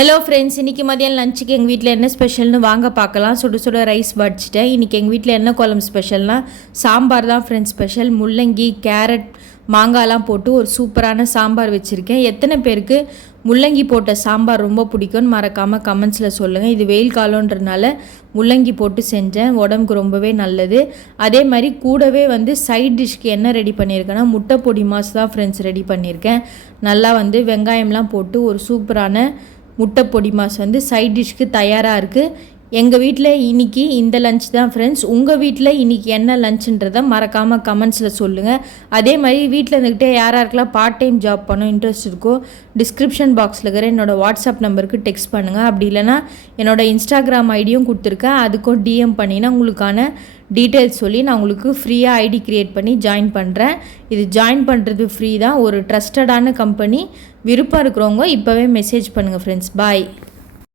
Hello friends இன்றைக்கி மதியம் லஞ்சுக்கு எங்கள் வீட்டில் என்ன ஸ்பெஷல்னு வாங்க பார்க்கலாம். சுட சுட ரைஸ் வடிச்சிட்டேன். இன்றைக்கி எங்கள் வீட்டில் என்ன குழம்பு ஸ்பெஷல்னால் சாம்பார் தான் ஃப்ரெண்ட்ஸ் ஸ்பெஷல் முள்ளங்கி கேரட் மாங்காய்லாம் போட்டு ஒரு சூப்பரான சாம்பார் வச்சுருக்கேன். எத்தனை பேருக்கு முள்ளங்கி போட்ட சாம்பார் ரொம்ப பிடிக்கும்னு மறக்காமல் கமெண்ட்ஸில் சொல்லுங்கள் இது வெயில் காலன்றனால முள்ளங்கி போட்டு செஞ்சேன். உடம்புக்கு ரொம்பவே நல்லது. அதே மாதிரி கூடவே வந்து சைட் டிஷ்க்கு என்ன ரெடி பண்ணியிருக்கேன்னா முட்டை பொடி மாஸ் தான் ஃப்ரெண்ட்ஸ் ரெடி பண்ணியிருக்கேன் நல்லா வந்து வெங்காயம்லாம் போட்டு ஒரு சூப்பரான முட்டை பொடி மாஸ் வந்து சைட் டிஷ்க்கு தயாராக இருக்குது எங்கள் வீட்டில் இன்றைக்கி இந்த லஞ்ச் தான் ஃப்ரெண்ட்ஸ் உங்கள் வீட்டில் இன்றைக்கி என்ன லஞ்சுன்றதை மறக்காமல் கமெண்ட்ஸில் சொல்லுங்கள் அதே மாதிரி வீட்டில் இருந்துக்கிட்டே யார் யாருக்கெல்லாம் பார்ட் டைம் ஜாப் பண்ண இன்ட்ரெஸ்ட் இருக்கோ டிஸ்கிரிப்ஷன் பாக்ஸில் இருக்கிற என்னோடய வாட்ஸ்அப் நம்பருக்கு டெக்ஸ்ட் பண்ணுங்கள் அப்படி இல்லைனா என்னோடய இன்ஸ்டாகிராம் ஐடியும் கொடுத்துருக்கேன். அதுக்கும் டிஎம் பண்ணினா உங்களுக்கான டீட்டெயில்ஸ் சொல்லி நான் உங்களுக்கு ஃப்ரீயாக ஐடி க்ரியேட் பண்ணி ஜாயின் பண்ணுறேன் இது ஜாயின் பண்ணுறது ஃப்ரீ தான். ஒரு ட்ரஸ்டடான கம்பெனி விருப்பம் இருக்கிறவங்க இப்போவே மெசேஜ் பண்ணுங்கள் ஃப்ரெண்ட்ஸ் பாய்